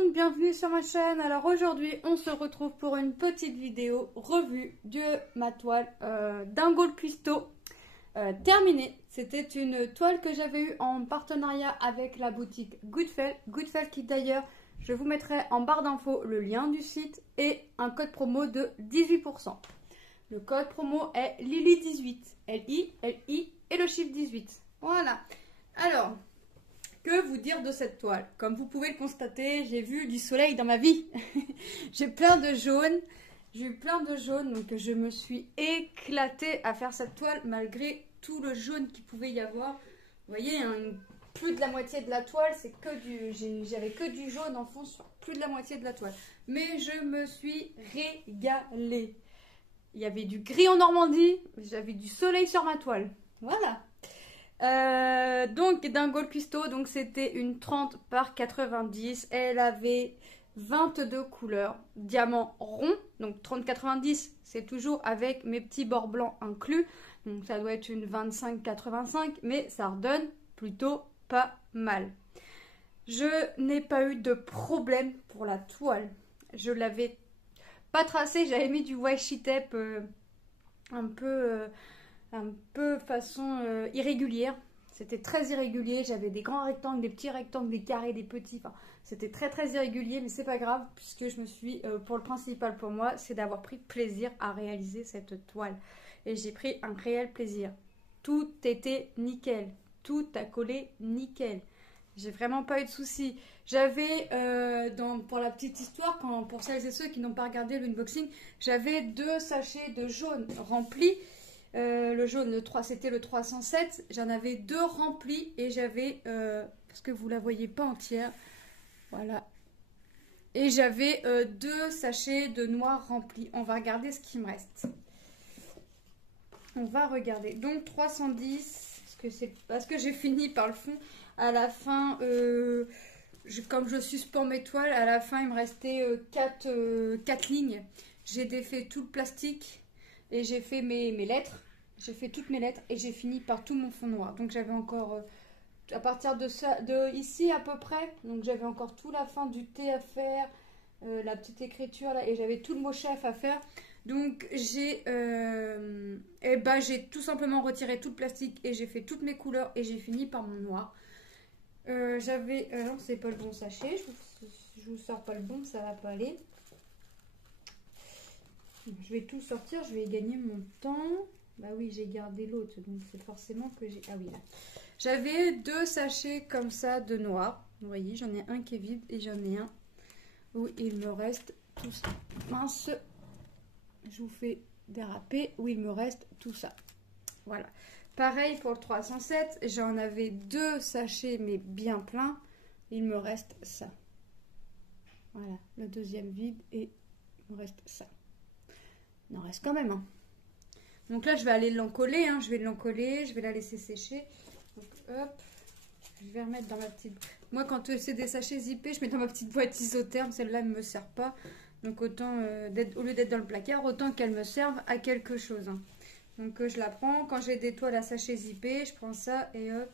monde, bienvenue sur ma chaîne. Alors aujourd'hui on se retrouve pour une petite vidéo revue de ma toile Dingo Cuistot terminée. C'était une toile que j'avais eue en partenariat avec la boutique Goodfell. Goodfell qui d'ailleurs je vous mettrai en barre d'infos le lien du site et un code promo de 18%. Le code promo est Lily18, L-I-L-I et le chiffre 18. Voilà. Alors, que vous dire de cette toile? Comme vous pouvez le constater, j'ai vu du soleil dans ma vie. J'ai plein de jaune. J'ai eu plein de jaune, donc je me suis éclatée à faire cette toile malgré tout le jaune qu'il pouvait y avoir. Vous voyez, hein, plus de la moitié de la toile, c'est que j'avais que du jaune en fond sur plus de la moitié de la toile. Mais je me suis régalée. Il y avait du gris en Normandie, j'avais du soleil sur ma toile. Voilà. Donc Dingo Cuistot, donc c'était une 30 par 90. Elle avait 22 couleurs, diamant rond, donc 30-90, c'est toujours avec mes petits bords blancs inclus. Donc ça doit être une 25-85, mais ça redonne plutôt pas mal. Je n'ai pas eu de problème pour la toile. Je l'avais pas tracée, j'avais mis du washi tape un peu façon irrégulière. C'était très irrégulier, j'avais des grands rectangles, des petits rectangles, des carrés, des petits. Enfin, c'était très irrégulier, mais c'est pas grave puisque je me suis, pour le principal pour moi, c'est d'avoir pris plaisir à réaliser cette toile. Et j'ai pris un réel plaisir. Tout était nickel, tout a collé nickel. J'ai vraiment pas eu de soucis. J'avais, pour la petite histoire, pour celles et ceux qui n'ont pas regardé l'unboxing, j'avais 2 sachets de jaune remplis. Le jaune, c'était le 307. J'en avais 2 remplis et j'avais, parce que vous la voyez pas entière, voilà. Et j'avais 2 sachets de noir remplis. On va regarder ce qui me reste. On va regarder. Donc 310, parce que j'ai fini par le fond. À la fin, comme je suspends mes toiles, à la fin il me restait 4 lignes. J'ai défait tout le plastique et j'ai fait mes lettres. J'ai fait toutes mes lettres et j'ai fini par tout mon fond noir. Donc j'avais encore, à partir de ça, de ici à peu près, donc j'avais encore tout la fin du T à faire, la petite écriture là, et j'avais tout le mot chef à faire. Donc j'ai tout simplement retiré tout le plastique et j'ai fait toutes mes couleurs et j'ai fini par mon noir. Non, c'est pas le bon sachet, je vous sors pas le bon, ça va pas aller. Je vais tout sortir, je vais gagner mon temps. Bah oui, j'ai gardé l'autre, donc c'est forcément que j'ai... Ah oui, là. J'avais 2 sachets comme ça de noir. Vous voyez, j'en ai un qui est vide et j'en ai un où il me reste tout ça. Mince, je vous fais déraper, où il me reste tout ça. Voilà. Pareil pour le 307, j'en avais 2 sachets mais bien pleins. Il me reste ça. Voilà, le deuxième vide et il me reste ça. Il en reste quand même, hein. Donc là, je vais aller l'encoller, hein. Je vais l'encoller, je vais la laisser sécher. Donc hop, je vais remettre dans ma petite... Moi, quand c'est des sachets zippés, je mets dans ma petite boîte isotherme. Celle-là ne me sert pas. Donc autant, au lieu d'être dans le placard, autant qu'elle me serve à quelque chose, hein. Donc je la prends. Quand j'ai des toiles à sachets zippés, je prends ça et hop.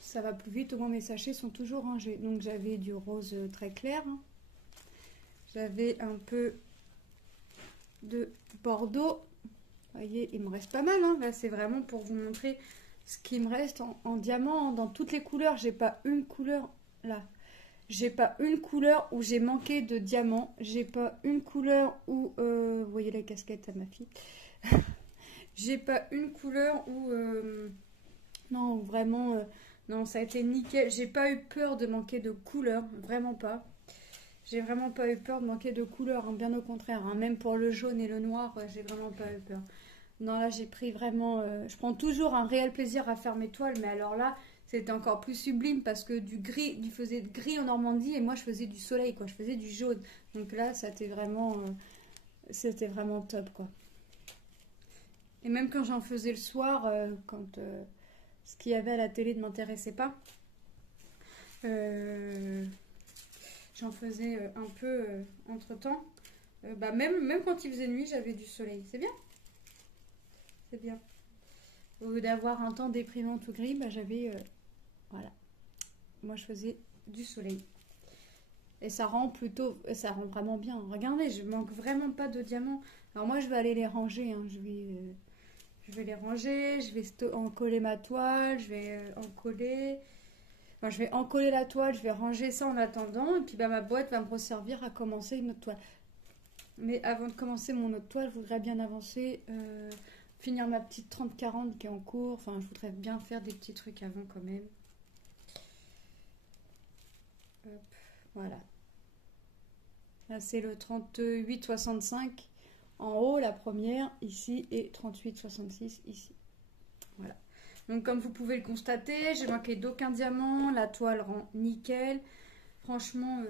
Ça va plus vite, au moins mes sachets sont toujours rangés. Donc j'avais du rose très clair, hein. J'avais un peu de bordeaux. Vous voyez, il me reste pas mal, hein. Là, c'est vraiment pour vous montrer ce qui me reste en diamant, hein, dans toutes les couleurs. J'ai pas une couleur, là. J'ai pas une couleur où j'ai manqué de diamant. J'ai pas une couleur où... vous voyez la casquette à ma fille. J'ai pas une couleur où... non, vraiment... non, ça a été nickel. J'ai pas eu peur de manquer de couleur. Vraiment pas. J'ai vraiment pas eu peur de manquer de couleur, hein, bien au contraire, hein. Même pour le jaune et le noir, j'ai vraiment pas eu peur. Non, là, j'ai pris vraiment... je prends toujours un réel plaisir à faire mes toiles, mais alors là, c'était encore plus sublime parce que du gris, il faisait gris en Normandie et moi, je faisais du soleil, quoi. Je faisais du jaune. Donc là, c'était vraiment top, quoi. Et même quand j'en faisais le soir, quand ce qu'il y avait à la télé ne m'intéressait pas, j'en faisais un peu entre-temps. Même quand il faisait nuit, j'avais du soleil. C'est bien. C'est bien. Au lieu d'avoir un temps déprimant tout gris, j'avais... voilà. Moi, je faisais du soleil. Et ça rend plutôt, ça rend vraiment bien. Regardez, je manque vraiment pas de diamants. Alors moi, je vais aller les ranger, hein. Je vais les ranger, je vais encoller ma toile, je vais encoller... Enfin, je vais encoller la toile, je vais ranger ça en attendant. Et puis bah, ma boîte va me resservir à commencer une autre toile. Mais avant de commencer mon autre toile, je voudrais bien avancer, finir ma petite 30-40 qui est en cours. Enfin, je voudrais bien faire des petits trucs avant quand même. Hop, voilà. Là, c'est le 38-65 en haut, la première, ici, et 38-66 ici. Voilà. Donc, comme vous pouvez le constater, j'ai manqué d'aucun diamant. La toile rend nickel. Franchement,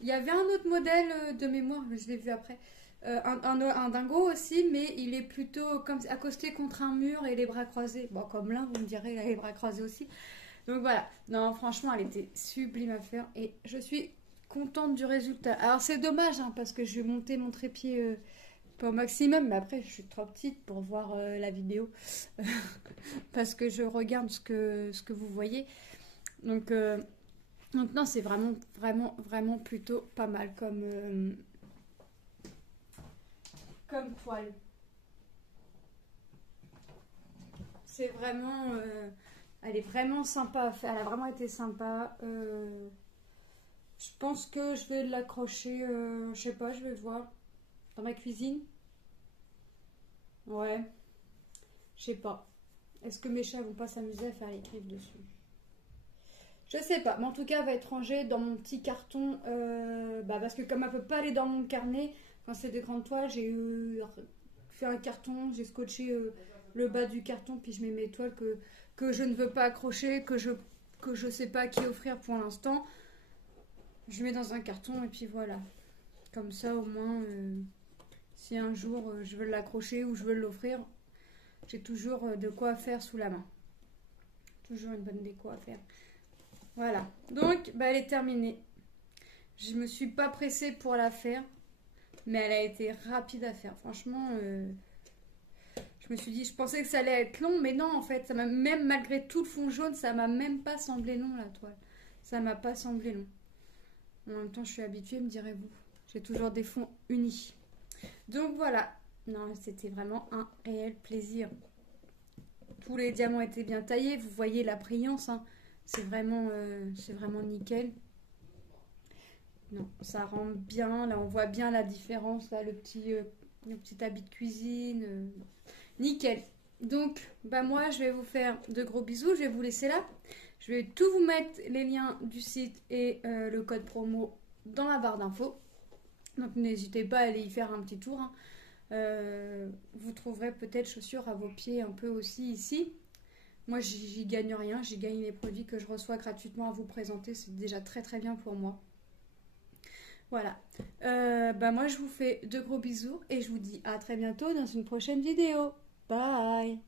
il y avait un autre modèle de mémoire, mais je l'ai vu après. Un dingo aussi, mais il est plutôt comme accosté contre un mur et les bras croisés. Bon, comme là, vous me direz, il a les bras croisés aussi. Donc voilà. Non, franchement, elle était sublime à faire et je suis contente du résultat. Alors, c'est dommage, hein, parce que je vais monter mon trépied pas au maximum, mais après, je suis trop petite pour voir la vidéo. Parce que je regarde ce que vous voyez. Donc non, c'est vraiment plutôt pas mal comme toile. C'est vraiment... elle est vraiment sympa à faire. Elle a vraiment été sympa. Je pense que je vais l'accrocher, je sais pas, je vais voir. Dans ma cuisine. Ouais, je sais pas. Est-ce que mes chats vont pas s'amuser à faire les griffes dessus? Je sais pas, mais en tout cas, elle va être rangée dans mon petit carton. Parce que comme elle peut pas aller dans mon carnet, quand c'est des grandes toiles, j'ai fait un carton, j'ai scotché le bas du carton, puis je mets mes toiles que je ne veux pas accrocher, que je sais pas à qui offrir pour l'instant. Je mets dans un carton et puis voilà. Comme ça, au moins, si un jour je veux l'accrocher ou je veux l'offrir, j'ai toujours de quoi faire sous la main. Toujours une bonne déco à faire. Voilà, donc elle est terminée. Je me suis pas pressée pour la faire, mais elle a été rapide à faire. Franchement, je me suis dit, je pensais que ça allait être long, mais non, en fait, ça m'a même malgré tout le fond jaune, ça m'a même pas semblé long la toile. Ça m'a pas semblé long. En même temps, je suis habituée, me direz-vous. J'ai toujours des fonds unis. Donc voilà, non, c'était vraiment un réel plaisir. Tous les diamants étaient bien taillés, vous voyez la brillance, hein. C'est vraiment nickel. Non, ça rend bien. Là, on voit bien la différence. Là, le petit habit de cuisine. Nickel. Donc, moi, je vais vous faire de gros bisous. Je vais vous laisser là. Je vais tout vous mettre, les liens du site et le code promo dans la barre d'infos. Donc, n'hésitez pas à aller y faire un petit tour, hein. Vous trouverez peut-être chaussures à vos pieds un peu aussi ici. Moi, j'y gagne rien. J'y gagne les produits que je reçois gratuitement à vous présenter. C'est déjà très très bien pour moi. Voilà. Moi, je vous fais de gros bisous et je vous dis à très bientôt dans une prochaine vidéo. Bye!